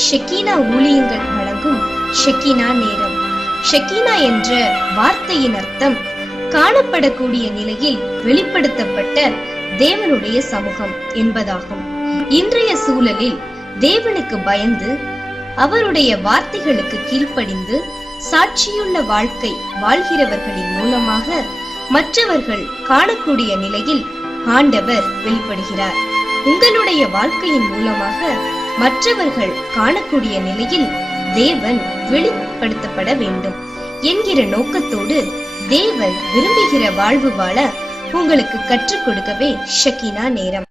ஷெக்கீனா ஊழியங்கள் வழங்கும் ஷெக்கீனா நேரம். ஷெக்கீனா என்ற வார்த்தையின் அர்த்தம் காணப்படக்கூடிய நிலையில் வெளிப்படுத்தப்பட்ட தேவனுடைய சமூகம் என்பதாகும். இன்றைய சூழலில் தேவனுக்கு பயந்து அவருடைய வார்த்தைகளுக்கு கீழ்ப்படிந்து சாட்சியுள்ள வாழ்க்கை வாழ்கிறவர்களின் மூலமாக மற்றவர்கள் காணக்கூடிய நிலையில் ஆண்டவர் வெளிப்படுகிறார். உங்களுடைய வாழ்க்கையின் மூலமாக மற்றவர்கள் காணக்கூடிய நிலையில் தேவன் வெளிப்படுத்தப்பட வேண்டும் என்கிற நோக்கத்தோடு தேவன் விரும்புகிற வாழ்வு வாழ உங்களுக்கு கற்றுக் கொடுக்கவே ஷெக்கீனா நேரம்.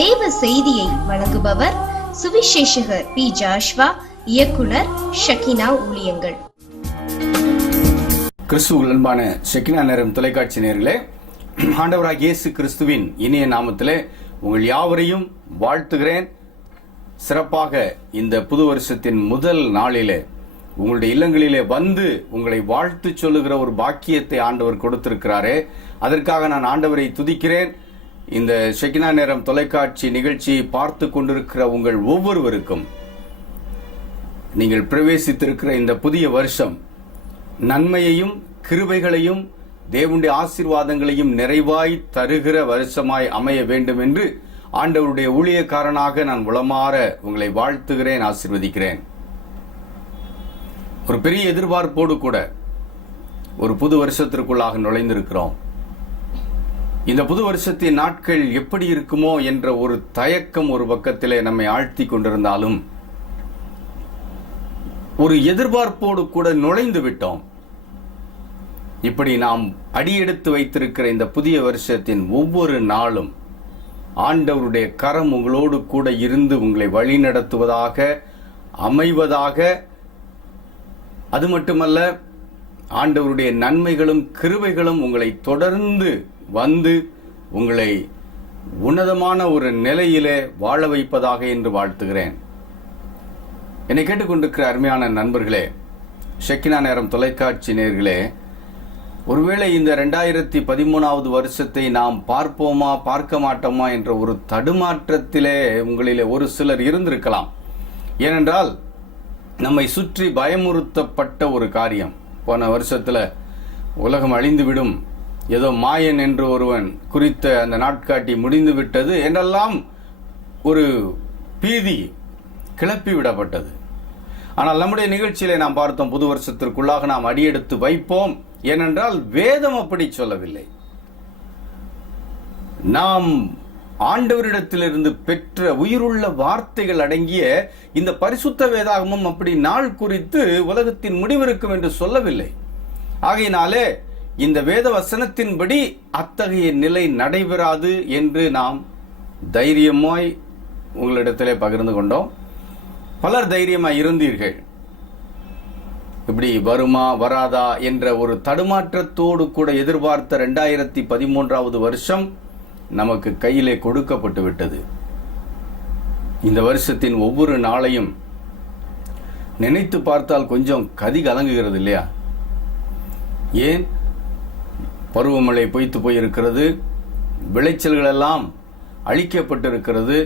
தேவ செய்தியை வழங்குபவர் சுவிசேஷகர் பி. ஜாஷ்வா, இயக்குனர், ஷெக்கீனா ஊழியங்கள். கிறிஸ்துவுக்குள் அன்பான ஷெக்கீனா நேரம் தொலைக்காட்சி நேயர்களே, ஆண்டவராகிய இயேசு கிறிஸ்துவின் இனிய நாமத்திலே உங்கள் யாவரையும் வாழ்த்துகிறேன். சிறப்பாக இந்த புது வருஷத்தின் முதல் நாளிலே உங்களுடைய இல்லங்களிலே வந்து உங்களை வாழ்த்து சொல்லுகிற ஒரு பாக்கியத்தை ஆண்டவர் கொடுத்திருக்கிறாரே, அதற்காக நான் ஆண்டவரை துதிக்கிறேன். இந்த ஷெக்கீனா நேரம் தொலைக்காட்சி நிகழ்ச்சியை பார்த்து கொண்டிருக்கிற உங்கள் ஒவ்வொருவருக்கும் நீங்கள் பிரவேசித்திருக்கிற இந்த புதிய வருஷம் நன்மையையும் கிருபைகளையும் தேவனுடைய ஆசீர்வாதங்களையும் நிறைவாய் தருகிற வருஷமாய் அமைய வேண்டும் என்று ஆண்டவருடைய ஊழியக்காரனாக நான் உளமாற உங்களை வாழ்த்துகிறேன், ஆசீர்வதிக்கிறேன். ஒரு பெரிய எதிர்பார்ப்போடு கூட ஒரு புது வருஷத்திற்குள்ளாக நுழைந்திருக்கிறோம். இந்த புது வருஷத்தின் நாட்கள் எப்படி இருக்குமோ என்ற ஒரு தயக்கம் ஒரு பக்கத்திலே நம்மை ஆழ்த்தி கொண்டிருந்தாலும் ஒரு எதிர்பார்ப்போடு கூட நுழைந்து விட்டோம். இப்படி நாம் அடியெடுத்து வைத்திருக்கிற இந்த புதிய வருஷத்தின் ஒவ்வொரு நாளும் ஆண்டவருடைய கரம் உங்களோடு கூட இருந்து உங்களை வழி நடத்துவதாக அமைவதாக. அது மட்டுமல்ல, ஆண்டவருடைய நன்மைகளும் கிருபைகளும் உங்களை தொடர்ந்து வந்து உங்களை உன்னதமான ஒரு நிலையிலே வாழ வைப்பதாக என்று வாழ்த்துகிறேன். என்னை கேட்டுக்கொண்டிருக்கிற அருமையான நண்பர்களே, ஷெக்கீனா நேரம் தொலைக்காட்சி நேயர்களே, ஒருவேளை இந்த 2013வது வருஷத்தை நாம் பார்ப்போமா பார்க்க மாட்டோமா என்ற ஒரு தடுமாற்றத்திலே உங்களிலே ஒரு சிலர் இருந்திருக்கலாம். ஏனென்றால் நம்மை சுற்றி பயமுறுத்தப்பட்ட ஒரு காரியம். போன வருஷத்துல உலகம் அழிந்துவிடும், ஏதோ மாயன் என்று ஒருவன் குறித்த அந்த நாட்காட்டி முடிந்து விட்டது என்றெல்லாம் ஒரு பீதி கிளப்பி விடப்பட்டது. ஆனால் நம்முடைய நிகழ்ச்சியிலே நாம் பார்த்தோம், புது வருஷத்திற்குள்ளாக நாம் அடியெடுத்து வைப்போம். ஏனென்றால் வேதம் அப்படி சொல்லவில்லை. நாம் ஆண்டவரிடத்திலிருந்து பெற்ற உயிருள்ள வார்த்தைகள் அடங்கிய இந்த பரிசுத்த வேதாகமும் அப்படி நாள் குறித்து உலகத்தின் முடிவிருக்கும் என்று சொல்லவில்லை. ஆகையினாலே இந்த வேத வசனத்தின்படி அத்தகைய நிலை நடைபெறாது என்று நாம் தைரியமாய் உங்களிடத்திலே பகிர்ந்து கொண்டோம். பலர் தைரியமாய் இருந்தீர்கள். இப்படி வருமா வராதா என்ற ஒரு தடுமாற்றத்தோடு கூட எதிர்பார்த்த 2013வது வருஷம் நமக்கு கையிலே கொடுக்கப்பட்டு விட்டது. இந்த வருஷத்தின் ஒவ்வொரு நாளையும் நினைத்து பார்த்தால் கொஞ்சம் கதி கலங்குகிறது இல்லையா? ஏன்? பருவமழை பொய்த்து போயிருக்கிறது, விளைச்சல்கள் எல்லாம் அழிக்கப்பட்டிருக்கிறது,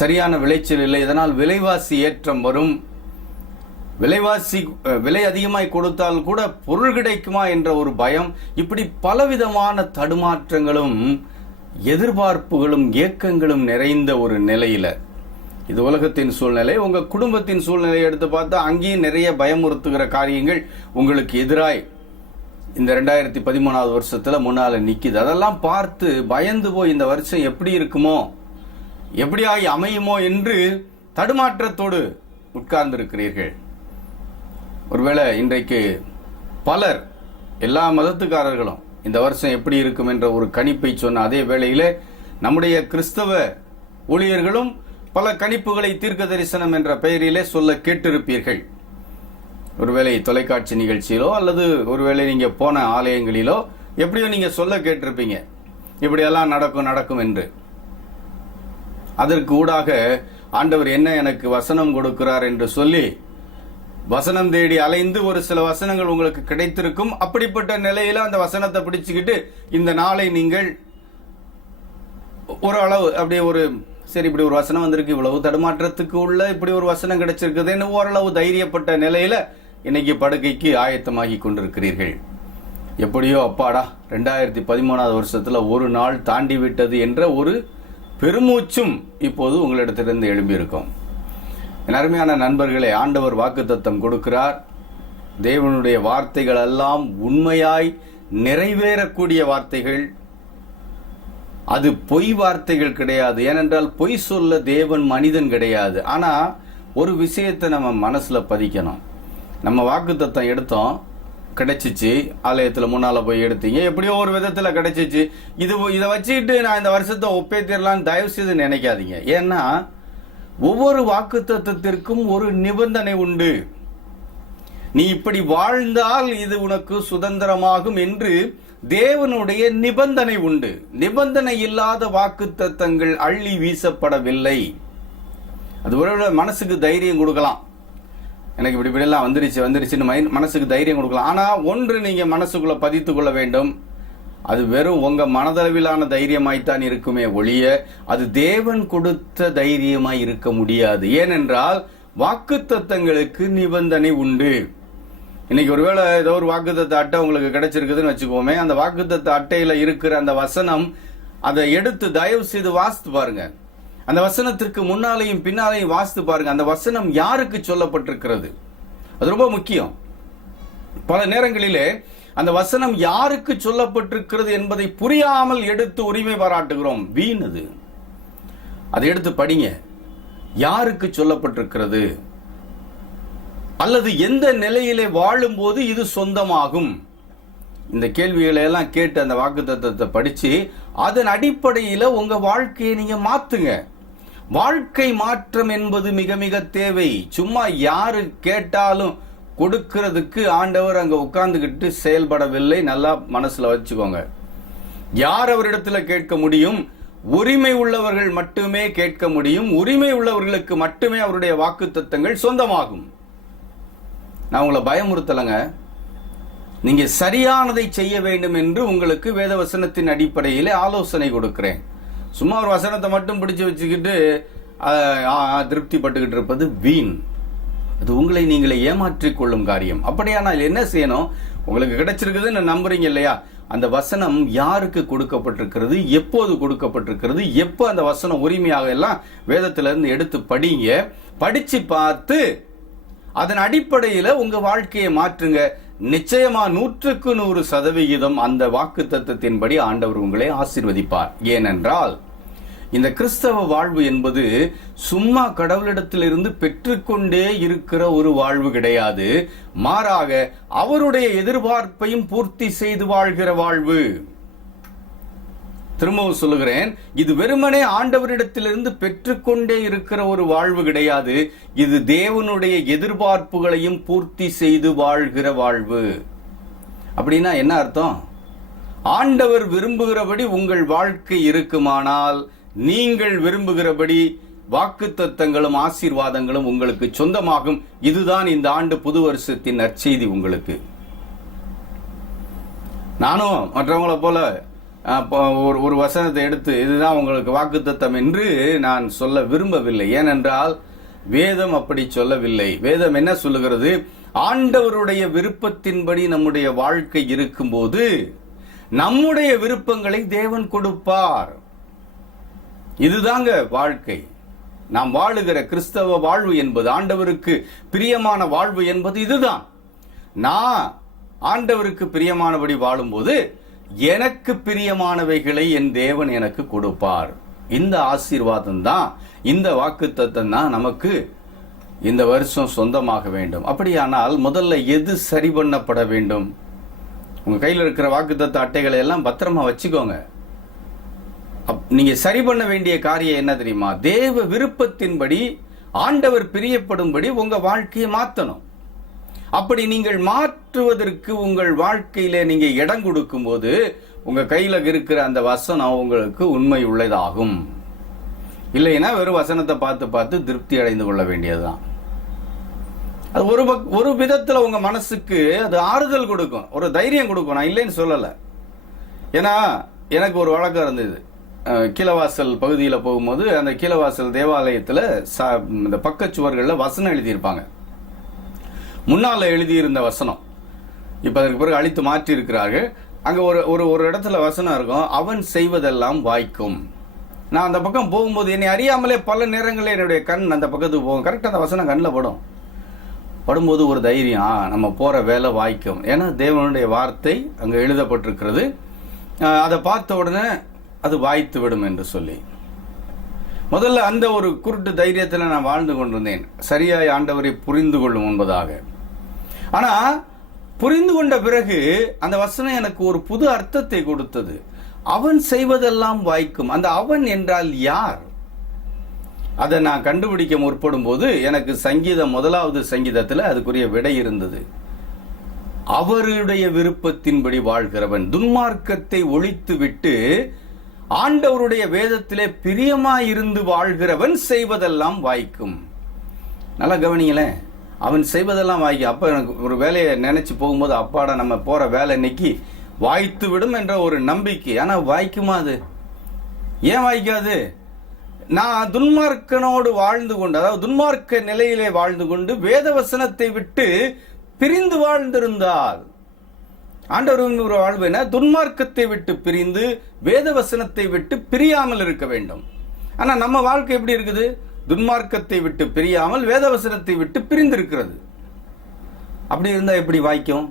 சரியான விளைச்சல் இல்லை. இதனால் விலைவாசி ஏற்றம் வரும், விலை அதிகமாய் கொடுத்தால் கூட பொருள் கிடைக்குமா என்ற ஒரு பயம். இப்படி பலவிதமான தடுமாற்றங்களும் எதிர்பார்ப்புகளும் ஏக்கங்களும் நிறைந்த ஒரு நிலையில, இது உலகத்தின் சூழ்நிலை. உங்க குடும்பத்தின் சூழ்நிலையை எடுத்து பார்த்தா அங்கேயும் நிறைய பயமுறுத்துகிற காரியங்கள் உங்களுக்கு எதிராய் இந்த 2013வது வருஷத்துல முன்னால நிக்குது. அதெல்லாம் பார்த்து பயந்து போய் இந்த வருஷம் எப்படி இருக்குமோ, எப்படியாய் அமையுமோ என்று தடுமாற்றத்தோடு உட்கார்ந்து இருக்கிறீர்கள். ஒருவேளை இன்றைக்கு பலர், எல்லா மதத்துக்காரர்களும் இந்த வருஷம் எப்படி இருக்கும் என்ற ஒரு கணிப்பை சொன்ன அதே வேளையிலே நம்முடைய கிறிஸ்தவ ஊழியர்களும் பல கணிப்புகளை தீர்க்க தரிசனம் என்ற பெயரிலே சொல்ல கேட்டிருப்பீர்கள். ஒருவேளை தொலைக்காட்சி நிகழ்ச்சியிலோ அல்லது ஒருவேளை நீங்க போன ஆலயங்களிலோ எப்படியோ நீங்க சொல்ல கேட்டிருப்பீங்க, இப்படியெல்லாம் நடக்கும் என்று. அதற்கு ஊடாக ஆண்டவர் என்ன எனக்கு வசனம் கொடுக்கிறார் என்று சொல்லி வசனம் தேடி அலைந்து ஒரு சில வசனங்கள் உங்களுக்கு கிடைத்திருக்கும். அப்படிப்பட்ட நிலையில அந்த வசனத்தை பிடிச்சுக்கிட்டு இந்த நாளை நீங்கள் ஓரளவு அப்படியே ஒரு சரி, இப்படி ஒரு வசனம் வந்திருக்கு, இவ்வளவு தடுமாற்றத்துக்கு உள்ள இப்படி ஒரு வசனம் கிடைச்சிருக்குதுன்னு ஓரளவு தைரியப்பட்ட நிலையில இன்னைக்கு படுக்கைக்கு ஆயத்தமாகி கொண்டிருக்கிறீர்கள். எப்படியோ அப்பாடா 2013 வருஷத்துல ஒரு நாள் தாண்டி விட்டது என்ற ஒரு பெருமூச்சும் இப்போது உங்களிடத்திலிருந்து எழும்பியிருக்கும். என் அருமையான நண்பர்களே, ஆண்டவர் வாக்குத்தத்தம் கொடுக்கிறார். தேவனுடைய வார்த்தைகள் எல்லாம் உண்மையாய் நிறைவேறக்கூடிய வார்த்தைகள். அது பொய் வார்த்தைகள் கிடையாது. ஏனென்றால் பொய் சொல்ல தேவன் மனிதன் கிடையாது. ஆனா ஒரு விஷயத்தை நம்ம மனசுல பதிக்கணும். நம்ம வாக்குத்தத்தம் எடுத்தோம், கிடைச்சிச்சு, ஆலயத்தில் முன்னால போய் எடுத்தீங்க, எப்படியோ ஒரு விதத்துல கிடைச்சிச்சு, இதை வச்சுக்கிட்டு நான் இந்த வருஷத்தை ஒப்பேத்திரலான்னு தயவு செய்து நினைக்காதீங்க. ஏன்னா ஒவ்வொரு வாக்குத்தத்தத்திற்கும் ஒரு நிபந்தனை உண்டு. நீ இப்படி வாழ்ந்தால் இது உனக்கு சுதந்திரமாகும் என்று தேவனுடைய நிபந்தனை உண்டு. நிபந்தனை இல்லாத வாக்குத்தத்தங்கள் அள்ளி வீசப்படவில்லை. அது ஒரு மனசுக்கு தைரியம் கொடுக்கலாம், எனக்கு இப்படி எல்லாம் வந்துருச்சுன்னு மனசுக்கு தைரியம் கொடுக்கலாம். ஆனா ஒன்று நீங்க மனசுக்குள்ள பதித்துக் கொள்ள வேண்டும், அது வெறும் உங்க மனதளவிலான தைரியமாய்த்தான் இருக்குமே ஒழிய அது தேவன் கொடுத்த தைரியமாய் இருக்க முடியாது. ஏனென்றால் வாக்குத்தத்தங்களுக்கு நிபந்தனை உண்டு. இன்னைக்கு ஒருவேளை ஏதோ ஒரு வாக்குத்தத்த அட்டை உங்களுக்கு கிடைச்சிருக்குதுன்னு வச்சுக்கோமே, அந்த வாக்குத்தத்த அட்டையில இருக்கிற அந்த வசனம் அதை எடுத்து தயவு செய்து வாசித்து பாருங்க. அந்த வசனத்திற்கு முன்னாலேயும் பின்னாலேயும் வாசித்து பாருங்க. அந்த வசனம் யாருக்கு சொல்லப்பட்டிருக்கிறது, அது ரொம்ப முக்கியம். பல நேரங்களிலே அந்த வசனம் யாருக்கு சொல்லப்பட்டிருக்கிறது என்பதை புரியாமல் எடுத்து உரிமை பாராட்டுகிறோம். வீணது. அதை எடுத்து படிங்க. யாருக்கு சொல்லப்பட்டிருக்கிறது, அல்லது எந்த நிலையிலே வாழும் போது இது சொந்தமாகும், இந்த கேள்விகளை எல்லாம் கேட்டு அந்த வாக்குத்தத்தத்தை படிச்சு அதன் அடிப்படையில உங்க வாழ்க்கையை நீங்க மாத்துங்க. வாழ்க்கை மாற்றம் என்பது மிக மிக தேவை. சும்மா யாரு கேட்டாலும் கொடுக்கிறதுக்கு ஆண்டவர் அங்க உட்கார்ந்துகிட்டு செயல்படவில்லை. நல்லா மனசுல வச்சுக்கோங்க. யார் அவரிடத்துல கேட்க முடியும்? உரிமை உள்ளவர்கள் மட்டுமே கேட்க முடியும். உரிமை உள்ளவர்களுக்கு மட்டுமே அவருடைய வாக்குத்தத்தங்கள் சொந்தமாகும். நான் உங்களை பயமுறுத்தலைங்க. நீங்க சரியானதை செய்ய வேண்டும் என்று உங்களுக்கு வேதவசனத்தின் அடிப்படையிலே ஆலோசனை கொடுக்கிறேன். சும்மா ஒரு வசனத்தை மட்டும் பிடிச்சு வச்சுக்கிட்டு திருப்தி பட்டுக்கிட்டு இருப்பது வீண். அது உங்களை நீங்களே ஏமாற்றிக் கொள்ளும் காரியம். அப்படியானால் என்ன செய்யணும்? உங்களுக்கு கிடைச்சிருக்குதுன்னு நம்புறீங்க இல்லையா? அந்த வசனம் யாருக்கு கொடுக்கப்பட்டிருக்கிறது, எப்போது கொடுக்கப்பட்டிருக்கிறது, எப்போ அந்த வசனம் உரிமையாக எல்லாம் வேதத்துல இருந்து எடுத்து படிங்க. படிச்சு பார்த்து அதன் அடிப்படையில உங்க வாழ்க்கையை மாற்றுங்க. நிச்சயமா 100% அந்த வாக்குத்தத்தத்தின்படி ஆண்டவர் உங்களை ஆசீர்வதிப்பார். ஏனென்றால் இந்த கிறிஸ்தவ வாழ்வு என்பது சும்மா கடவுளிடத்திலிருந்து பெற்றுக்கொண்டே இருக்கிற ஒரு வாழ்வு கிடையாது. மாறாக அவருடைய எதிர்பார்ப்பையும் பூர்த்தி செய்து வாழ்கிற வாழ்வு. திரும்பவும் சொல்லுகிறேன், இது வெறுமனே ஆண்டவரிடத்திலிருந்து பெற்றுக்கொண்டே இருக்கிற ஒரு வாழ்வு கிடையாது. இது தேவனுடைய எதிர்பார்ப்புகளையும் பூர்த்தி செய்து வாழ்கிற வாழ்வு. அப்படின்னா என்ன அர்த்தம்? ஆண்டவர் விரும்புகிறபடி உங்கள் வாழ்க்கை இருக்குமானால் நீங்கள் விரும்புகிறபடி வாக்குத்தத்தங்களும் ஆசீர்வாதங்களும் உங்களுக்கு சொந்தமாகும். இதுதான் இந்த ஆண்டு புது வருஷத்தின் நற்செய்தி உங்களுக்கு. நானும் மற்றவங்களை போல ஒரு வசனத்தை எடுத்து இதுதான் உங்களுக்கு வாக்குத்தத்தம் என்று நான் சொல்ல விரும்பவில்லை. ஏனென்றால் வேதம் அப்படி சொல்லவில்லை. வேதம் என்ன சொல்லுகிறது? ஆண்டவருடைய விருப்பத்தின்படி நம்முடைய வாழ்க்கை இருக்கும்போது நம்முடைய விருப்பங்களை தேவன் கொடுப்பார். இதுதாங்க வாழ்க்கை. நாம் வாழுகிற கிறிஸ்தவ வாழ்வு என்பது, ஆண்டவருக்கு பிரியமான வாழ்வு என்பது இதுதான். நான் ஆண்டவருக்கு பிரியமானபடி வாழும்போது எனக்கு பிரியமானவைகளை என் தேவன் எனக்கு கொடுப்பார். இந்த ஆசீர்வாதம் தான், இந்த வாக்குத்தத்தம் தான் நமக்கு இந்த வருஷம் சொந்தமாக வேண்டும். அப்படியானால் முதல்ல எது சரி பண்ணப்பட வேண்டும்? உங்க கையில் இருக்கிற வாக்குத்தத்த அட்டைகளை எல்லாம் பத்திரமா வச்சுக்கோங்க. நீங்க சரி பண்ண வேண்டிய காரியம் என்ன தெரியுமா? தேவ விருப்பத்தின்படி, ஆண்டவர் பிரியப்படும்படி உங்க வாழ்க்கையை மாற்றணும். அப்படி நீங்கள் மாற்றுவதற்கு உங்கள் வாழ்க்கையில நீங்க இடம் கொடுக்கும் போது உங்க கையில இருக்கிற அந்த வசனம் உங்களுக்கு உண்மை உள்ளதாகும். இல்லைன்னா வெறும் வசனத்தை பார்த்து பார்த்து திருப்தி அடைந்து கொள்ள வேண்டியதுதான். அது ஒரு விதத்துல உங்க மனசுக்கு அது ஆறுதல் கொடுக்கும், ஒரு தைரியம் கொடுக்கும். நான் இல்லைன்னு சொல்லல. ஏன்னா எனக்கு ஒரு வழக்கம் இருந்தது. கீழவாசல் பகுதியில் போகும்போது அந்த கீழவாசல் தேவாலயத்தில் இந்த பக்கச்சுவர்களில் வசனம் எழுதியிருப்பாங்க. முன்னால் எழுதியிருந்த வசனம் இப்போ அதற்கு பிறகு அழித்து மாற்றி இருக்கிறார்கள். அங்கே ஒரு இடத்துல வசனம் இருக்கும், அவன் செய்வதெல்லாம் வாய்க்கும். நான் அந்த பக்கம் போகும்போது என்னை அறியாமலே பல நேரங்களில் என்னுடைய கண் அந்த பக்கத்துக்கு போகும். கரெக்டாக அந்த வசனம் கண்ணில் படும்போது ஒரு தைரியம், நம்ம போகிற வேலை வாய்க்கும். ஏன்னா தேவனுடைய வார்த்தை அங்கே எழுதப்பட்டிருக்கிறது. அதை பார்த்த உடனே அது வாய்த்து விடும் என்று சொல்லி முதல்ல அந்த ஒரு குருட்டு தைரியத்தில் நான் வாழ்ந்து கொண்டிருந்தேன், சரியாய் ஆண்டவரை புரிந்து கொள்ளும் என்பதாக. ஆனா புரிந்து கொண்ட பிறகு அந்த வசனம் எனக்கு ஒரு புது அர்த்தத்தை கொடுத்தது. அவன் செய்வதெல்லாம் வாய்க்கும். அந்த அவன் என்றால் யார்? அதை நான் கண்டுபிடிக்க முற்படும் போது எனக்கு சங்கீதம் 1வது சங்கீதத்தில் அதுக்குரிய விடை இருந்தது. அவருடைய விருப்பத்தின்படி வாழ்கிறவன், துன்மார்க்கத்தை ஒழித்து விட்டு ஆண்டவருடைய வேதத்திலே பிரியமாயிருந்து வாழ்கிறவன் செய்வதெல்லாம் வாய்க்கும். நல்லா கவனிங்களேன், அவன் செய்வதெல்லாம் வாய்க்கும். அப்ப எனக்கு ஒரு வேலையை நினைச்சு போகும்போது, அப்பாடா நம்ம போற வேலை இன்னைக்கு வாய்த்து விடும் என்ற ஒரு நம்பிக்கை. ஆனா வாய்க்குமா? அது ஏன் வாய்க்காது? நான் துன்மார்க்கனோடு வாழ்ந்து கொண்டு, அதாவது துன்மார்க்க நிலையிலே வாழ்ந்து கொண்டு வேத வசனத்தை விட்டு பிரிந்து வாழ்ந்திருந்தால், ஆண்டவரின் ஒரு வாழ்வு துன்மார்க்கத்தை விட்டு பிரிந்து வேத வசனத்தை விட்டு பிரியாமல் இருக்க வேண்டும். ஆனா நம்ம வாழ்க்கை எப்படி இருக்குது? துன்மார்க்கத்தை விட்டு பிரியாமல் வேத வசனத்தை விட்டு பிரிந்து இருக்கிறது. அப்படி இருந்தா எப்படி வாய்க்கும்?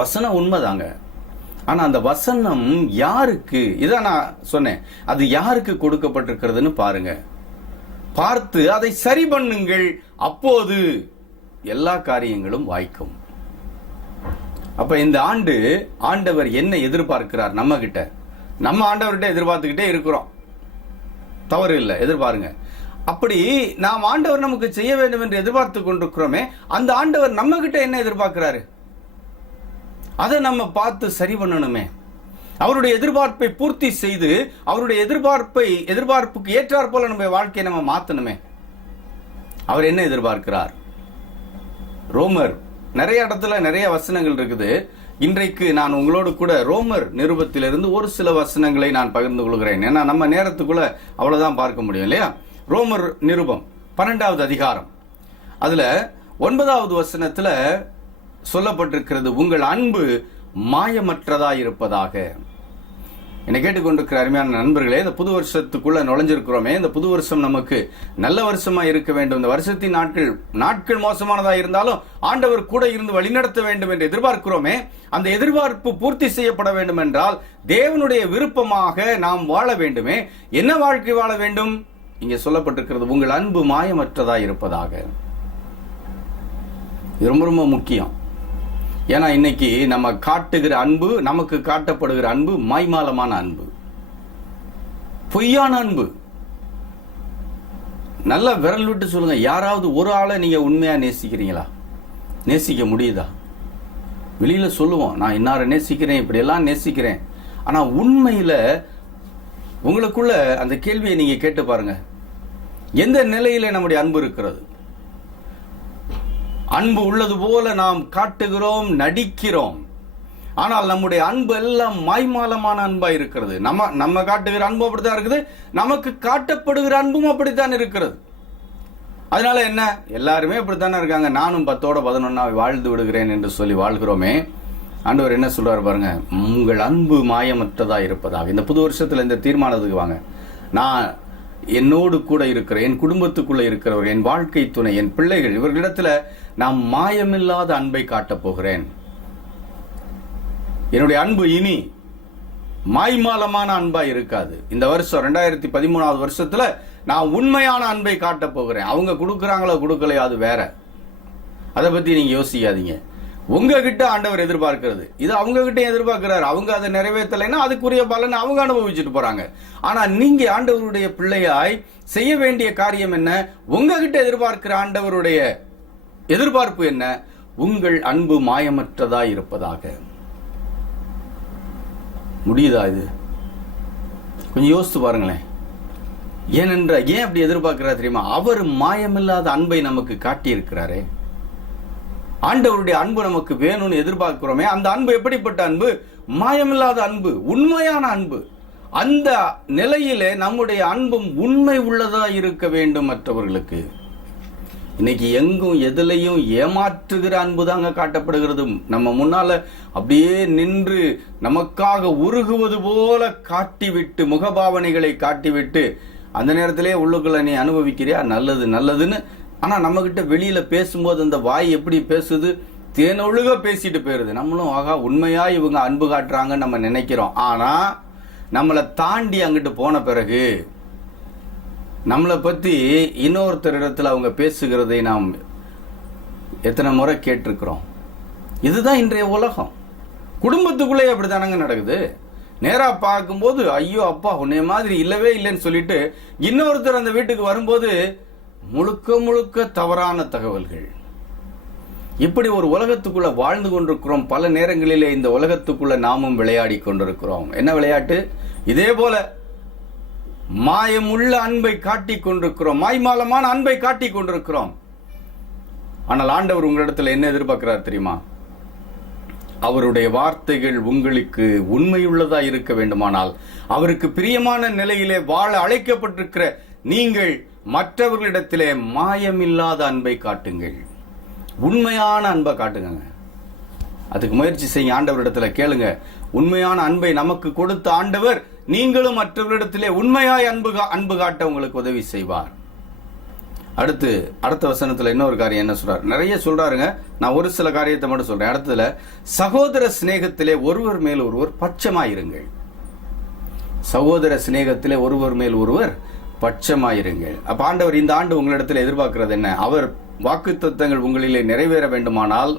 வசனம் உண்மைதாங்க. ஆனா அந்த வசனம் யாருக்கு? இதான் நான் சொன்னேன், அது யாருக்கு கொடுக்கப்பட்டிருக்கிறதுன்னு பாருங்க. பார்த்து அதை சரி பண்ணுங்கள், அப்போது எல்லா காரியங்களும் வாய்க்கும். அப்ப இந்த ஆண்டு ஆண்டவர் என்ன எதிர்பார்க்கிறார் நம்ம கிட்ட? நம்ம ஆண்டவர்கிட்ட எதிர்பார்த்துக்கிட்டே இருக்கிறோம், தவறு இல்லை, எதிர்பாருங்க. அப்படி நாம் ஆண்டவர் நமக்கு செய்ய வேண்டும் என்று எதிர்பார்த்து கொண்டிருக்கிறோமே, அந்த ஆண்டவர் நம்ம கிட்ட என்ன எதிர்பார்க்கிறாரு? அதை நம்ம பார்த்து சரி பண்ணணுமே. அவருடைய எதிர்பார்ப்பை பூர்த்தி செய்து அவருடைய எதிர்பார்ப்புக்கு ஏற்றாற் போல நம்ம வாழ்க்கையை நம்ம மாத்தணுமே. அவர் என்ன எதிர்பார்க்கிறார்? ரோமர் நிறைய இடத்துல நிறைய வசனங்கள் இருக்குது. இன்றைக்கு நான் உங்களோடு கூட ரோமர் நிருபத்திலிருந்து ஒரு சில வசனங்களை நான் பகிர்ந்து கொள்கிறேன். ஏன்னா நம்ம நேரத்துக்குள்ள அவ்வளவுதான் பார்க்க முடியும் இல்லையா? ரோமர் நிருபம் 12வது அதிகாரம், அதுல 9வது வசனத்துல சொல்லப்பட்டிருக்கிறது, உங்கள் அன்பு மாயமற்றதா இருப்பதாக. என்னை கேட்டுக்கொண்டிருக்கிற அருமையான நண்பர்களே, இந்த புது வருஷத்துக்குள்ள நுழைஞ்சிருக்கிறோமே, இந்த புது வருஷம் நமக்கு நல்ல வருஷமா இருக்க வேண்டும். இந்த வருஷத்தின் நாட்கள் மோசமானதா இருந்தாலும் ஆண்டவர் கூட இருந்து வழிநடத்த வேண்டும் என்று எதிர்பார்க்கிறோமே, அந்த எதிர்பார்ப்பு பூர்த்தி செய்யப்பட வேண்டும் என்றால் தேவனுடைய விருப்பமாக நாம் வாழ வேண்டுமே. என்ன வாழ்க்கை வாழ வேண்டும்? இங்கே சொல்லப்பட்டிருக்கிறது, உங்கள் அன்பு மாயமற்றதா இருப்பதாக. இது ரொம்ப ரொம்ப முக்கியம். ஏன்னா இன்னைக்கு நம்ம காட்டுகிற அன்பு, நமக்கு காட்டப்படுகிற அன்பு மாய்மாலமான அன்பு, பொய்யான அன்பு. நல்லா விரல் விட்டு சொல்லுங்க, யாராவது ஒரு ஆளை நீங்க உண்மையா நேசிக்கிறீங்களா? நேசிக்க முடியுதா? வெளியில சொல்லுவோம், நான் இன்னாரை நேசிக்கிறேன், இப்படி எல்லாம் நேசிக்கிறேன். ஆனா உண்மையில உங்களுக்குள்ள அந்த கேள்வியை நீங்க கேட்டு பாருங்க, எந்த நிலையில நம்முடைய அன்பு இருக்கிறது? அன்பு உள்ளது போல நாம் காட்டுகிறோம், நடிக்கிறோம். ஆனால் நம்முடைய அன்பு எல்லாம் மாய்மாலமான அன்பா இருக்கிறது. நம்ம காட்டுகிற அன்பு அப்படித்தான் இருக்குது, நமக்கு காட்டப்படுகிற அன்பும் அப்படித்தான் இருக்கிறது. அதனால என்ன, எல்லாருமே அப்படித்தானே இருக்காங்க, நானும் 10ஓட 11 வாழ்ந்து விடுகிறேன் என்று சொல்லி வாழ்கிறோமே. ஆண்டவர் என்ன சொல்றாரு பாருங்க, உங்கள் அன்பு மாயமற்றதா இருப்பதாக. இந்த புது வருஷத்துல இந்த தீர்மானத்துக்கு வாங்க, நான் என்னோடு கூட இருக்கிற, என் குடும்பத்துக்குள்ள இருக்கிறவர், என் வாழ்க்கை துணை, என் பிள்ளைகள், இவர்களிடத்துல நான் மாயமில்லாத அன்பை காட்டப் போகிறேன். என்னுடைய அன்பு இனி மாய்மாலமான அன்பா இருக்காது. இந்த வருஷம் 2013வது வருஷத்துல நான் உண்மையான அன்பை காட்டப் போகிறேன். அவங்க கொடுக்கறாங்களோ கொடுக்கலையோ அது வேற, அதை பத்தி நீங்க யோசிக்காதீங்க. உங்ககிட்ட ஆண்டவர் எதிர்பார்க்கிறது இது அவங்க கிட்ட எதிர்பார்க்கிறார். அவங்க அதை நிறைவேற்றலைன்னா அதுக்குரிய பலன் அவங்க அனுபவிச்சுட்டு போறாங்க. ஆனா நீங்க ஆண்டவருடைய பிள்ளையாய் செய்ய வேண்டிய காரியம் என்ன? உங்ககிட்ட எதிர்பார்க்கிற ஆண்டவருடைய எதிர்பார்ப்பு என்ன? உங்கள் அன்பு மாயமற்றதா இருப்பதாக. முடியுதா? இது கொஞ்சம் யோசித்து பாருங்களேன். ஏன் அப்படி எதிர்பார்க்கிறார் தெரியுமா? அவர் மாயமில்லாத அன்பை நமக்கு காட்டி இருக்கிறாரே. ஆண்டவருடைய அன்பு நமக்கு வேணும்னு எதிர்பார்க்கிறோமே, அந்த அன்பு எப்படிப்பட்ட அன்பு? மாயமில்லாத அன்பு, உண்மையான அன்பு. அந்த நிலையிலே நம்முடைய அன்பும் உண்மை உள்ளதா இருக்க வேண்டும் மற்றவர்களுக்கு. இன்னைக்கு எங்கும் எதிலையும் ஏமாற்றுகிற அன்பு தாங்க காட்டப்படுகிறது. நம்ம முன்னால அப்படியே நின்று நமக்காக உருகுவது போல காட்டிவிட்டு, முகபாவனைகளை காட்டிவிட்டு, அந்த நேரத்திலே உள்ளுக்குள்ள நீ அனுபவிக்கிறியா, நல்லது நல்லதுன்னு. ஆனா நம்ம கிட்ட வெளியில பேசும்போது அந்த வாய் எப்படி பேசுது, தேனொழுக பேசிட்டு போயிருது. நம்மளும் ஆகா உண்மையா இவங்க அன்பு காட்டுறாங்கன்னு நம்ம நினைக்கிறோம். ஆனா நம்மளை தாண்டி அங்கிட்டு போன பிறகு நம்மளை பத்தி இன்னொருத்தரிடத்துல அவங்க பேசுகிறதை நாம் எத்தனை முறை கேட்டிருக்கிறோம். இதுதான் இன்றைய உலகம். குடும்பத்துக்குள்ளே அப்படித்தானங்க நடக்குது. நேரா பார்க்கும்போது ஐயோ அப்பா உன்னைய மாதிரி இல்லவே இல்லைன்னு சொல்லிட்டு இன்னொருத்தர் அந்த வீட்டுக்கு வரும்போது முழுக்க முழுக்க தவறான தகவல்கள். இப்படி ஒரு உலகத்துக்குள்ள வாழ்ந்து கொண்டிருக்கிறோம். பல நேரங்களிலே இந்த உலகத்துக்குள்ள நாமும் விளையாடி கொண்டிருக்கிறோம். என்ன விளையாட்டு? இதே போல மாயமுள்ள அன்பை காட்டிக் கொண்டிருக்கிறோம், மாய்மாலமான அன்பை காட்டிக் கொண்டிருக்கிறோம். ஆனால் ஆண்டவர் உங்களிடத்தில் என்ன எதிர்பார்க்கிறார் தெரியுமா? அவருடைய வார்த்தைகள் உங்களுக்கு உண்மையுள்ளதா இருக்க வேண்டுமானால், அவருக்கு பிரியமான நிலையிலே வாழ அழைக்கப்பட்டிருக்கிற நீங்கள் மற்றவர்களிடத்திலே மாயமில்லாத அன்பை காட்டுங்கள், உண்மையான அன்பை காட்டுங்க. அதுக்கு முயற்சி செய்ய, ஆண்டவரிடத்துல கேளுங்க. உண்மையான அன்பை நமக்கு கொடுத்த ஆண்டவர் நீங்களும் மற்றவர்களிடத்திலே உண்மையாய் அன்பு காட்ட உங்களுக்கு உதவி செய்வார். அடுத்த வசனத்துல இன்னொரு காரியம் என்ன சொல்றாரு? நிறைய சொல்றாருங்க, நான் ஒரு சில காரியத்தை மட்டும் சொல்றேன். அடுத்ததுல சகோதர சிநேகத்திலே ஒருவர் மேல் ஒருவர் பட்சமாயிருங்கள். சகோதர சிநேகத்திலே ஒருவர் மேல் ஒருவர் பட்சமாயிருங்கள். அப்ப ஆண்டவர் இந்த ஆண்டு உங்களிடத்தில் எதிர்பார்க்கிறது என்ன? அவர் வாக்குத்தத்தங்கள் உங்களிலே நிறைவேற வேண்டுமானால்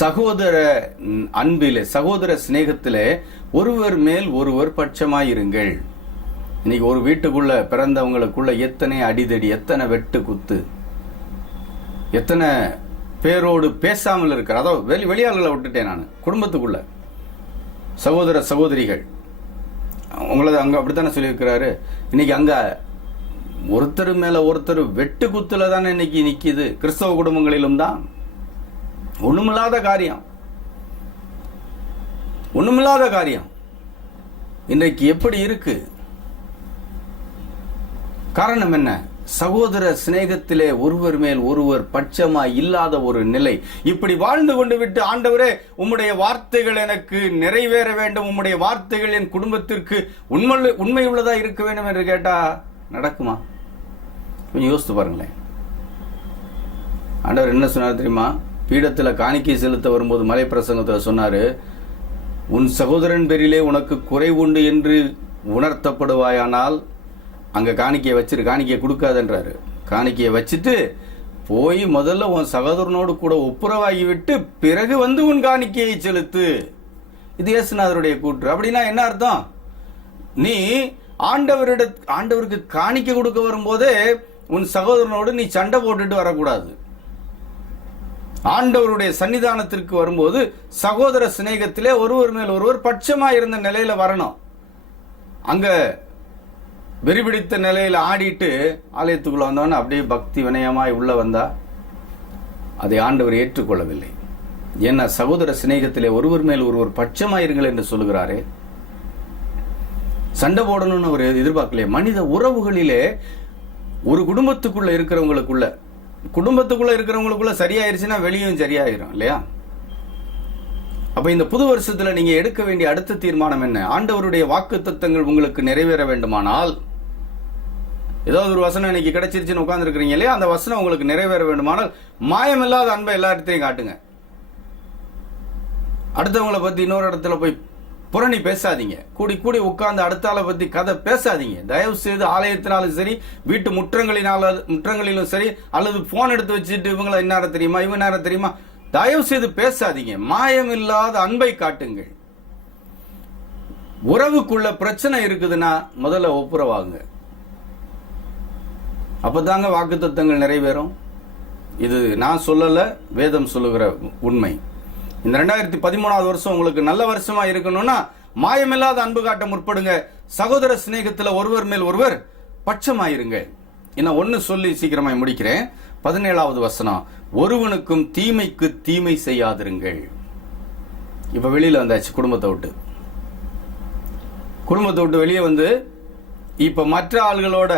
சகோதர அன்பிலே, சகோதர சிநேகத்திலே ஒருவர் மேல் ஒருவர் பட்சமாயிருங்கள். இன்னைக்கு ஒரு வீட்டுக்குள்ள பிறந்தவங்களுக்குள்ள எத்தனை அடிதடி, எத்தனை வெட்டு குத்து, எத்தனை பேரோடு பேசாமல் இருக்கிற, அதாவது வெளியாளர்களை விட்டுட்டேன் நான். குடும்பத்துக்குள்ள சகோதர சகோதரிகள் உங்களது அங்க அப்படித்தானே சொல்லியிருக்கிறாரு. இன்னைக்கு அங்க ஒருத்தர் மேல ஒருத்தர் வெட்டு குத்துல தானே இன்னைக்கு நிக்குது. கிறிஸ்தவ குடும்பங்களிலும் தான். ஒண்ணுமில்லாத காரியம், ஒண்ணுமில்லாத காரியம் இன்றைக்கு எப்படி இருக்கு? காரணம் என்ன? சகோதர சிநேகத்திலே ஒருவர் மேல் ஒருவர் பட்சமாய் இல்லாத ஒரு நிலை. இப்படி வாழ்ந்து கொண்டு விட்டு, ஆண்டவரே உம்முடைய வார்த்தைகள் எனக்கு நிறைவேற வேண்டும், உம்முடைய வார்த்தைகள் என் குடும்பத்திற்கு உண்மை உள்ளதா இருக்க வேண்டும் என்று கேட்டா நடக்குமா? கொஞ்சம் யோசித்து பாருங்களேன். ஆண்டவர் என்ன சொன்னார் தெரியுமா? பீடத்துல காணிக்கை செலுத்த வரும்போது மலை பிரசங்கத்துல சொன்னாரு, உன் சகோதரன் பேரிலே உனக்கு குறை உண்டு என்று உணர்த்தப்படுவாயானால் அங்க காணிக்கையை வச்சிரு, காணிக்கையை கொடுக்காதன்றாரு. காணிக்கையை வச்சுட்டு போய் முதல்ல உன் சகோதரனோடு கூட ஒப்புரவாகி விட்டு பிறகு வந்து உன் காணிக்கையை செலுத்து. இது இயேசுநாதருடைய கூற்று. அப்படின்னா என்ன அர்த்தம்? நீ ஆண்டவருக்கு காணிக்கை கொடுக்க வரும்போதே உன் சகோதரனோடு நீ சண்டை போட்டுட்டு வரக்கூடாது. ஆண்டவருடைய சன்னிதானத்திற்கு வரும்போது சகோதர சிநேகத்திலே ஒருவர் மேல் ஒருவர் பட்சமா இருந்த நிலையில வரணும். அங்க வெறிபிடித்த நிலையில ஆடிட்டு ஆலயத்துக்குள்ள வந்தவன அப்படியே பக்தி வினயமாய் உள்ள வந்தா அதை ஆண்டவர் ஏற்றுக்கொள்ளவில்லை. ஏன்னா சகோதர சிநேகத்திலே ஒருவர் மேல் ஒருவர் பட்சமாயிருங்கள் என்று சொல்லுகிறாரே. சண்டை போடணும்னு அவர் எதிர்பார்க்கலையே. மனித உறவுகளிலே ஒரு குடும்பத்துக்குள்ள இருக்கிறவங்களுக்குள்ள சரியாயிருச்சுன்னா வெளியும் சரியாயிரும் இல்லையா? அப்ப இந்த புது வருஷத்துல நீங்க எடுக்க வேண்டிய அடுத்த தீர்மானம் என்ன? ஆண்டவருடைய வாக்குத்தத்தங்கள் உங்களுக்கு நிறைவேற வேண்டுமானால், ஏதாவது ஒரு வசனம் இன்னைக்கு கிடைச்சிருச்சுன்னு உட்கார்ந்து இருக்கிறீங்க இல்லையா, அந்த வசனம் உங்களுக்கு நிறைவேற வேண்டுமானால் மாயமில்லாத அன்பை எல்லா இடத்தையும் காட்டுங்க. அடுத்தவங்களை பத்தி இன்னொரு இடத்துல போய் புரணி பேசாதீங்க. கூடி கூடி உட்கார்ந்து அடுத்த ஆளை பத்தி கதை பேசாதீங்க. தயவு செய்து ஆலயத்தினாலும் சரி, வீட்டு முற்றங்களிலும் சரி, அல்லது போன் எடுத்து வச்சுட்டு இவங்களை என்ன தெரியுமா, இவங்க என்ன தெரியுமா, தயவு செய்து பேசாதீங்க. மாயமில்லாத அன்பை காட்டுங்கள். உறவுக்குள்ள பிரச்சனை இருக்குதுன்னா முதல்ல ஒப்புரவாகுங்க. அப்பதாங்க வாக்குத்தத்தங்கள் நிறைவேறும். இது நான் சொல்லல, வேதம் சொல்லுகிற உண்மை. இந்த 2013 வருஷம் உங்களுக்கு நல்ல வருஷமா இருக்கணும்னா மாயமில்லாத அன்பு காட்ட முற்படுங்க. சகோதர சிநேகத்துல ஒருவர் மேல் ஒருவர் பட்சமாயிருங்க. என்ன ஒன்னு சொல்லி சீக்கிரமாய் முடிக்கிறேன். 17வது வசனம், ஒருவனுக்கும் தீமைக்கு தீமை செய்யாதிருங்கள். இப்ப வெளியில வந்தாச்சு குடும்பத்தை விட்டு. குடும்பத்தை விட்டு வெளியே வந்து இப்ப மற்ற ஆள்களோட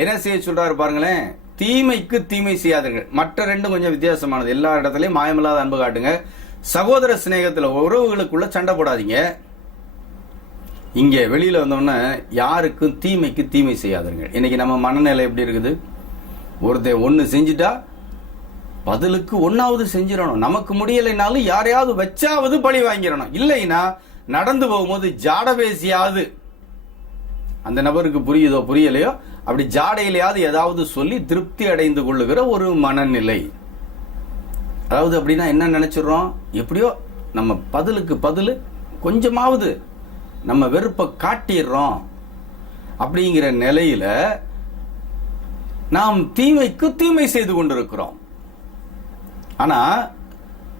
என்ன செய்ய சொல்றாரு பாருங்களேன். தீமைக்கு தீமை செய்யாதீர்கள். மற்ற ரெண்டும் கொஞ்சம் வித்தியாசமானது. எல்லா இடத்துலயும் மாயமில்லாத அன்பு காட்டுங்க. சகோதர சிநேகத்துல உறவுகளுக்குள்ள சண்டை போடாதீங்க. இங்க வெளியில வந்தோம்னா யாருக்கும் தீமைக்கு தீமை செய்யாதீர்கள். இன்னைக்கு நம்ம மனநிலை எப்படி இருக்குது? ஒருத்தர் ஒன்னு செஞ்சுட்டா பதிலுக்கு ஒன்னாவது செஞ்சிடணும். நமக்கு முடியலைனாலும் யாரையாவது வச்சாவது பழி வாங்கிடணும். இல்லைன்னா நடந்து போகும்போது ஜாட பேசியாவது, அந்த நபருக்கு புரியுதோ புரியலையோ அப்படி ஜாடையிலையாவது ஏதாவது சொல்லி திருப்தி அடைந்து கொள்ளுகிற ஒரு மனநிலை. அதாவது அப்படின்னா என்ன நினைச்சிடறோம், எப்படியோ நம்ம பதிலுக்கு பதில் கொஞ்சமாவது நம்ம வெறுப்பை காட்டிடுறோம். அப்படிங்கிற நிலையில நாம் தீமைக்கு தீமை செய்து கொண்டிருக்கிறோம். ஆனா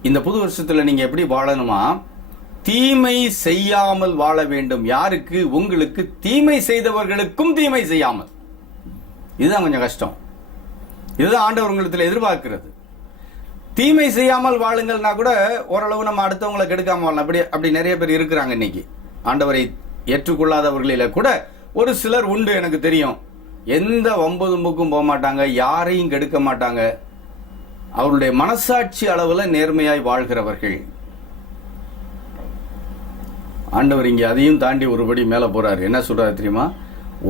இந்த புது வருஷத்துல நீங்க எப்படி வாழணுமா? தீமை செய்யாமல் வாழ வேண்டும். யாருக்கு? உங்களுக்கு தீமை செய்தவர்களுக்கும் தீமை செய்யாமல். இதுதான் கொஞ்சம் கஷ்டம். இதுதான் ஆண்டவர் உங்களிடத்தில் எதிர்பார்க்கிறது. தீமை செய்யாமல் வாழுங்கள்னா கூட ஓரளவு நம்ம அடுத்தவங்களை கெடுக்காம வாழலாம். அப்படி நிறைய பேர் இருக்கிறாங்க இன்னைக்கு. ஆண்டவரை ஏற்றுக்கொள்ளாதவர்களில கூட ஒரு சிலர் உண்டு, எனக்கு தெரியும். எந்த வம்பதும்புக்கும் போக மாட்டாங்க, யாரையும் கெடுக்க மாட்டாங்க. அவருடைய மனசாட்சி அளவுல நேர்மையாய் வாழ்கிறவர்கள். ஆண்டவர் இங்க அதையும் தாண்டி ஒருபடி மேல போறாரு. என்ன சொல்றாரு தெரியுமா?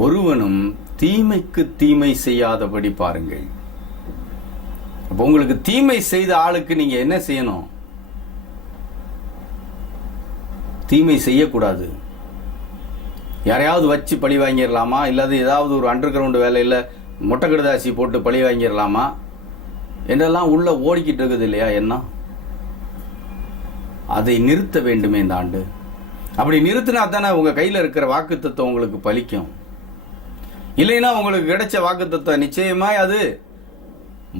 ஒருவனும் தீமைக்கு தீமை செய்யாதபடி பாருங்கள். அப்ப உங்களுக்கு தீமை செய்த ஆளுக்கு நீங்க என்ன செய்யணும்? தீமை செய்யக்கூடாது. யாரையாவது வச்சு பழி வாங்கிடலாமா? இல்லாத ஏதாவது ஒரு அண்டர் கிரவுண்ட் வேலையில் மொட்டை கடுதாசி போட்டு பழி வாங்கிடலாமா என்றெல்லாம் உள்ள ஓடிக்கிட்டு இருக்குது இல்லையா? என்ன அதை நிறுத்த வேண்டுமே இந்த ஆண்டு. அப்படி நிறுத்தினா தானே உங்க கையில இருக்கிற வாக்குத்தத்தம் உங்களுக்கு பலிக்கும். இல்லைன்னா உங்களுக்கு கிடைச்ச வாக்குத்தத்தம் நிச்சயமாய் அது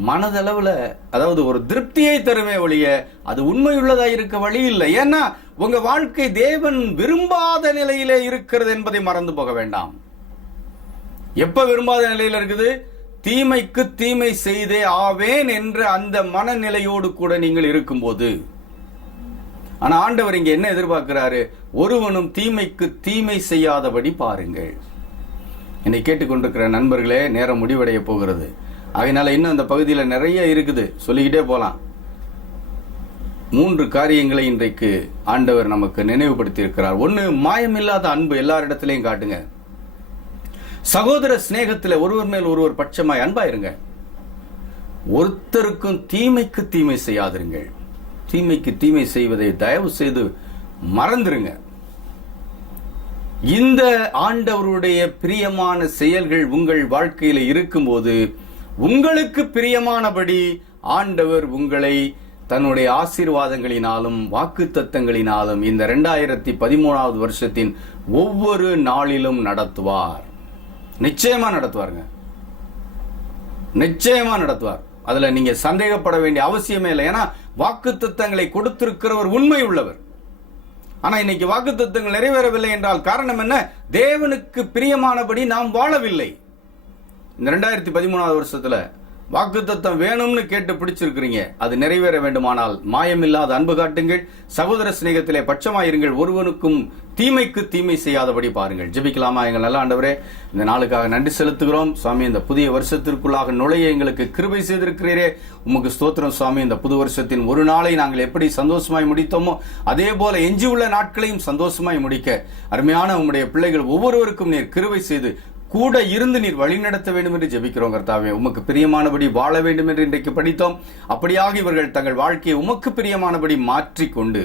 மனதளவுல, அதாவது ஒரு திருப்தியை தருமே ஒழிய அது உண்மையுள்ளதா இருக்க வழி இல்லை. ஏன்னா உங்க வாழ்க்கை தேவன் விரும்பாத நிலையிலே இருக்கிறது என்பதை மறந்து போக வேண்டாம். எப்ப விரும்பாத நிலையில இருக்குது? தீமைக்கு தீமை செய்தே ஆவேன் என்ற அந்த மனநிலையோடு கூட நீங்கள் இருக்கும்போது. ஆனா ஆண்டவர் இங்க என்ன எதிர்பார்க்கிறாரு? ஒருவனும் தீமைக்கு தீமை செய்யாதபடி பாருங்கள். என்னை கேட்டுக்கொண்டிருக்கிற நண்பர்களே, நேரம் முடிவடைய போகிறது. அதனால இன்னும் அந்த பகுதியில் நிறைய இருக்குது, சொல்லிக்கிட்டே போலாம். 3 காரியங்களை இன்றைக்கு ஆண்டவர் நமக்கு நினைவுபடுத்தி இருக்கிறார். 1, மாயமில்லாத அன்பு எல்லாரிடத்திலையும் காட்டுங்க. சகோதர சிநேகத்தில் ஒருவர் மேல் ஒருவர் பட்சமாய் அன்பாயிருங்க. ஒருத்தருக்கும் தீமைக்கு தீமை செய்யாதிருங்கள். தீமைக்கு தீமை செய்வதை தயவு செய்து மறந்துருங்க. இந்த ஆண்டவருடைய பிரியமான செயல்கள் உங்கள் வாழ்க்கையில இருக்கும்போது உங்களுக்கு பிரியமானபடி ஆண்டவர் உங்களை தன்னுடைய ஆசீர்வாதங்களினாலும் வாக்குத்தத்தங்களினாலும் இந்த 2013வது வருஷத்தின் ஒவ்வொரு நாளிலும் நடத்துவார். நிச்சயமா நடத்துவாருங்க. நிச்சயமா நடத்துவார். அதுல நீங்க சந்தேகப்பட வேண்டிய அவசியமே இல்லை. ஏன்னா வாக்குத்தத்தங்களை கொடுத்திருக்கிறவர் உண்மை உள்ளவர். ஆனா இன்னைக்கு வாக்குத்தத்தங்கள் நிறைவேறவில்லை என்றால் காரணம் என்ன? தேவனுக்கு பிரியமானபடி நாம் வாழவில்லை. இந்த 2013வது வருஷத்துல வாக்குத்தத்தம் வேணும்னு கேட்டு பிடிச்சிருக்கிறீங்க. அது நிறைவேற வேண்டுமானால் மாயமில்லாத அன்பு காட்டுங்கள். சகோதர சிநேகத்திலே பட்சமாயிருங்கள். ஒருவனுக்கும் தீமைக்கு தீமை செய்யாதபடி பாருங்கள். ஜெபிக்கலாமா? எங்கள் நல்ல ஆண்டவரே, இந்த நாளுக்காக நன்றி செலுத்துகிறோம் சுவாமி. இந்த புதிய வருஷத்திற்குள்ளாக நுழைய எங்களுக்கு கிருபை செய்திருக்கிறீரே, உமக்கு ஸ்தோத்திரம் சுவாமி. இந்த புது வருஷத்தின் ஒரு நாளை நாங்கள் எப்படி சந்தோஷமாய் முடித்தோமோ அதே போல எஞ்சியுள்ள நாட்களையும் சந்தோஷமாய் முடிக்க அருமையான உம்முடைய பிள்ளைகள் ஒவ்வொருவருக்கும் நீர் கிருபை செய்து கூட இருந்து நீர் வழி நடத்த வேண்டும் என்று ஜெபிக்கிறோம் கர்த்தாவே. உமக்கு பிரியமானபடி வாழ வேண்டும் என்று இன்றைக்கு படித்தோம். அப்படியாக இவர்கள் தங்கள் வாழ்க்கையை உமக்கு பிரியமானபடி மாற்றிக்கொண்டு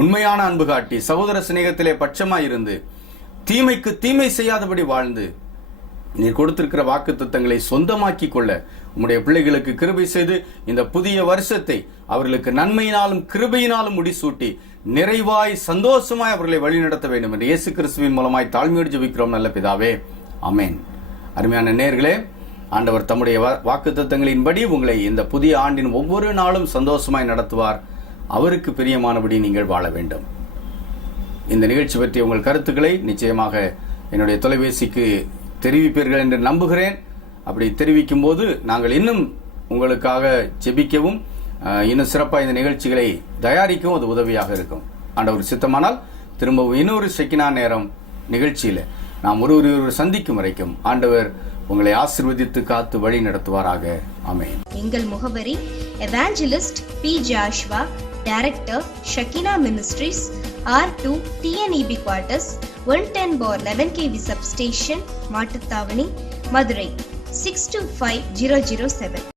உண்மையான அன்பு காட்டி சகோதர சிநேகத்திலே பட்சமாய் இருந்து தீமைக்கு தீமை செய்யாதபடி வாழ்ந்து நீர் கொடுத்திருக்கிற வாக்குத்தத்தங்களை சொந்தமாக்கி கொள்ள உம்முடைய பிள்ளைகளுக்கு கிருபை செய்து இந்த புதிய வருஷத்தை அவர்களுக்கு நன்மையினாலும் கிருபையினாலும் முடிசூட்டி நிறைவாய் சந்தோஷமாய் அவர்களை வழிநடத்த வேண்டும் என்று இயேசு கிறிஸ்துவின் மூலமாய் தாழ்மையோடு ஜெபிக்கிறோம் நல்ல பிதாவே, ஆமென். அருமையான நேயர்களே, ஆண்டவர் தம்முடைய வாக்குத்தத்தங்களின்படி உங்களை இந்த புதிய ஆண்டின் ஒவ்வொரு நாளும் சந்தோஷமாய் நடத்துவார். அவருக்கு பிரியமானபடி நீங்கள் வாழ வேண்டும். இந்த நிகழ்ச்சி பற்றிய உங்கள் கருத்துக்களை நிச்சயமாக என்னுடைய தொலைபேசிக்கு தெரிவிப்பீர்கள் என்று நம்புகிறேன். அப்படி தெரிவிக்கும் போது நாங்கள் இன்னும் உங்களுக்காக ஜெபிக்கவும் இன்னும் சிறப்பாக இந்த நிகழ்ச்சிகளை தயாரிக்கவும் அது உதவியாக இருக்கும். ஆண்டவர் சித்தமானால் திரும்பவும் இன்னொரு ஷெக்கினா நேரம் நிகழ்ச்சியில நாம் ஒருவர் சந்திக்கும் வரைக்கும் ஆண்டவர் உங்களை ஆசீர்வதித்து காத்து வழி நடத்துவாராக. ஆமென். எங்கள் முகவரி evangelist P. Joshua, director, Shekinah ministries, R2 TNEB quarters, 110/11 kV substation, Mattuthavani, Madurai 625007.